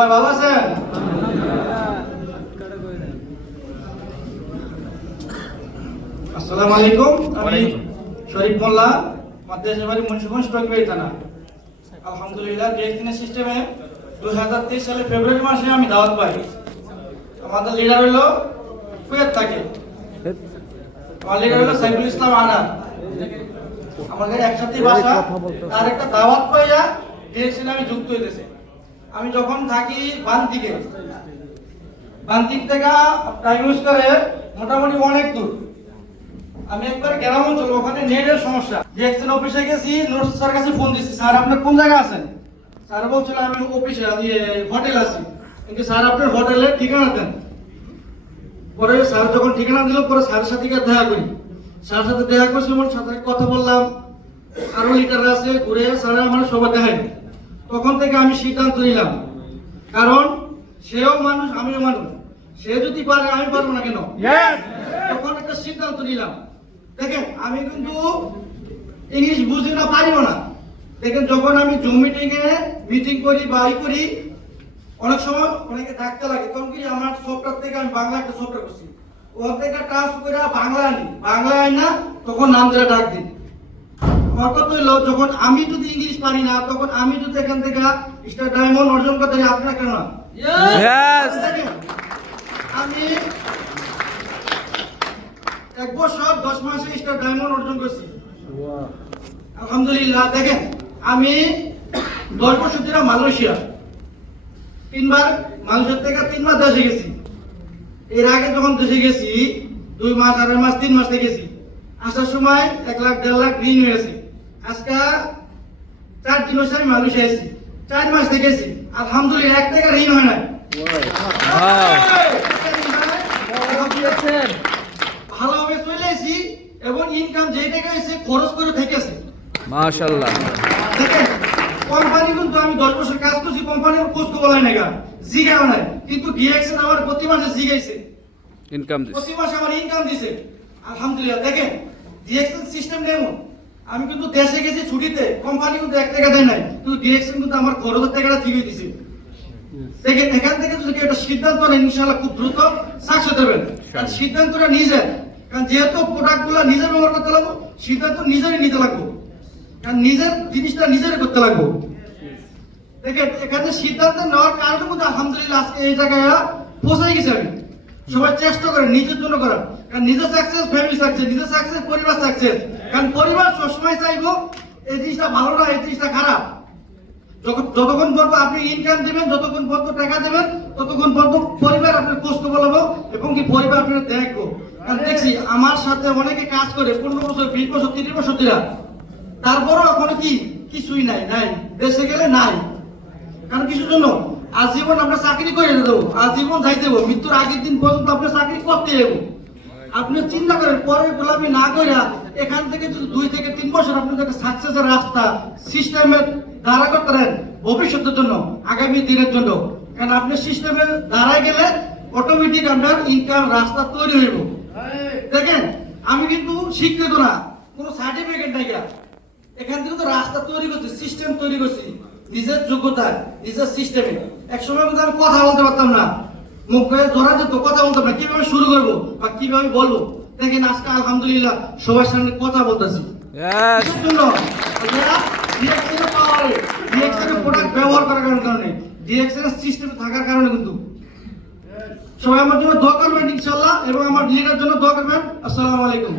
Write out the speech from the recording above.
সবাই ভালো আছেন? আসসালামু আলাইকুম। আমি শরীফ মোল্লা, মাদ্রাসা বাড়ি মুন্সিগঞ্জ টঙ্গী থানা। আলহামদুলিল্লাহ ডিএক্সএন সিস্টেমে 2023 সালে ফেব্রুয়ারি মাসে আমি দাওয়াত পাই। আমাদের লিডার হলো কুয়েত থাকে, আমার লিডার হলো সাইফুল ইসলাম আনার। আমাদের একসাথে বাসা, তার একটা দাওয়াত পাইয়া ডিএক্সএন আমি যুক্ত হইতেছে। আমি যখন থাকি বান্তিক থেকে টাইম ইউজ করে মোটামুটি অনেক দূর। আমি একবার গ্রাম অঞ্চল, ওখানে নেটের সমস্যা। ডিএক্সএন অফিসে গেছি, নোট স্যার কাছে ফোন দিচ্ছি, স্যার আপনি কোন জায়গায় আছেন? স্যার বলছিল আমি অফিসে, আমি হোটেল আছি। কিন্তু স্যার আপনার হোটেলের ঠিকানা দেন। পরে স্যার যখন ঠিকানা দিল, পরে স্যারের সাথে দেখা করি। স্যারের সাথে দেখা করছি, আমার সাথে কথা বললাম, আরো লিটার আছে, ঘুরে স্যার আমার সবাই দেখাই। তখন থেকে আমি সিদ্ধান্ত নিলাম, কারণ সেও মানুষ, আমিও মানুষ। সে যদি পারে, আমি পারবো না কেন? তখন একটা সিদ্ধান্ত নিলাম। দেখেন, আমি কিন্তু ইংলিশ বুঝি না, পারিও না। দেখেন, যখন আমি জুম মিটিং করি বা করি, অনেক সময় অনেকে ডাকতে লাগে, তখন কি আমার সফটওয়্যার থেকে আমি বাংলা একটা সফটওয়্যার করছি, ওর থেকে ট্রান্সফার করে বাংলা আনি, বাংলা আনি না, তখন নাম ধরে ডাক দিই। আমার কথা হইলো, যখন আমি যদি ইংলিশ পারি না, তখন আমি যদি এখান থেকে স্টার ডায়মন্ড অর্জন করতে পারি, আপনারা কেন না? আমি 1 বছর 10 মাসে স্টার ডায়মন্ড অর্জন করছি, আলহামদুলিল্লাহ। দেখেন, আমি 10 বছর ধরে মালয়েশিয়া, 3 বার মালয়েশিয়া থেকে 3 বার দেশে গেছি। এর আগে যখন দেশে গেছি 2 মাস, 2.5 মাস, 3 মাস থেকেছি। আসার সময় 1 লাখ 1.5 লাখ ঋণ হয়েছে। আজকে 4 দিন হয়েছে আমি মালয়েশিয়া এসেছি, 4 মাস থেকেছি, আলহামদুলিল্লাহ 1 টাকা ঋণ হয় না। ভালোভাবে চলে এসেছি এবং ইনকাম যে টাকা হয়েছে খরচ করে থেকেছে, মাশাআল্লাহ। দেখেন, কোম্পানি কিন্তু আমি 10 বছর কাজ করছি, কোম্পানির কষ্ট বলাই না, জিগাও নাই, কিন্তু ডিএক্সএন আমার প্রতি মাসে জিগাইছে, ইনকাম দিছে, প্রতি মাসে আমার ইনকাম দিছে, আলহামদুলিল্লাহ। দেখেন, ডিএক্সএন সিস্টেম নেমন, আমি কিন্তু দেশে গেছি ছুটিতে, কোম্পানি কিন্তু 1 টাকা দেয় নাই, কিন্তু ডিএক্সএন কিন্তু আমার খরচের টাকাটা জিগিয়ে দিছে। দেখেন, এখান থেকে যদি একটা সিদ্ধান্ত নেন, ইনশাআল্লাহ খুব দ্রুত সাকসেস দেবেন। কারণ সিদ্ধান্তটা নিজের, কারণ যেহেতু প্রোডাক্টগুলো নিজে ব্যবহার করতে লাগবো, সিদ্ধান্ত নিজেরই নিতে লাগবো, কারণ নিজের জিনিসটা নিজের করতে লাগবো। দেখেন, এখানে সিদ্ধান্ত নেওয়ার কারণে মধ্যে আলহামদুলিল্লাহ আজকে এই জায়গায় পৌঁছাই গেছি আমি। সবাই চেষ্টা করে নিজের জন্য করার, কারণ নিজের সাকসেস, ফ্যামিলি সাকসেস, নিজের সাকসেস, পরিবার সাকসেস। কারণ পরিবার সবসময় চাইবো এই জিনিসটা ভালো না, এই জিনিসটা খারাপ। যতক্ষণ পর্যন্ত আপনি ইনকাম দেবেন, যতক্ষণ পর্যন্ত টাকা দেবেন, ততক্ষণ পর্যন্ত পরিবার আপনার কষ্ট বলবো এবং কি পরিবার আপনার দেখবো। কারণ দেখছি আমার সাথে অনেকে কাজ করে 15 বছর, 20 বছর, 30 বছর ধরে, তারপরও এখন কিছুই নাই, দেশে গেলে নাই। কারণ কিছুর জন্য আজীবন আমরা চাকরি করে দেবো, আজীবন যাই দেবো, মৃত্যুর আগের দিন পর্যন্ত আপনি চাকরি করতে দেবো। আপনি চিন্তা করেন, পরের গোলামি না করে এখান থেকে যদি 2 থেকে 3 বছর আপনি একটা সাকসেসের রাস্তা সিস্টেমের দাঁড়া করতে পারেন ভবিষ্যতের জন্য, আগামী দিনের জন্য। কারণ আপনি সিস্টেমে দাঁড়ায় গেলে অটোমেটিক আপনার ইনকাম রাস্তা তৈরি হইব। দেখেন, আমি কিন্তু শিক্ষিত না, কোনো সার্টিফিকেট নাই, এখান থেকে তো রাস্তা তৈরি করছি, সিস্টেম তৈরি করছি নিজের যোগ্যতা, নিজের সিস্টেমে। এক সময় কিন্তু আমি কথা বলতে পারতাম না, মুখ করে ধরা যেত, কথা বলতাম না, কিভাবে শুরু করবো বা কিভাবে বলবো। দেখেন, আজকে আলহামদুলিল্লাহ সবার সামনে কথা বলতেছি। প্রোডাক্ট ব্যবহার করার কারণে, ডিএক্সএন সিস্টেম থাকার কারণে কিন্তু সবাই আমার জন্য দোয়া করবেন ইনশাআল্লাহ, এবং আমার লিডার জন্য দোয়া করবেন। আসসালামু আলাইকুম।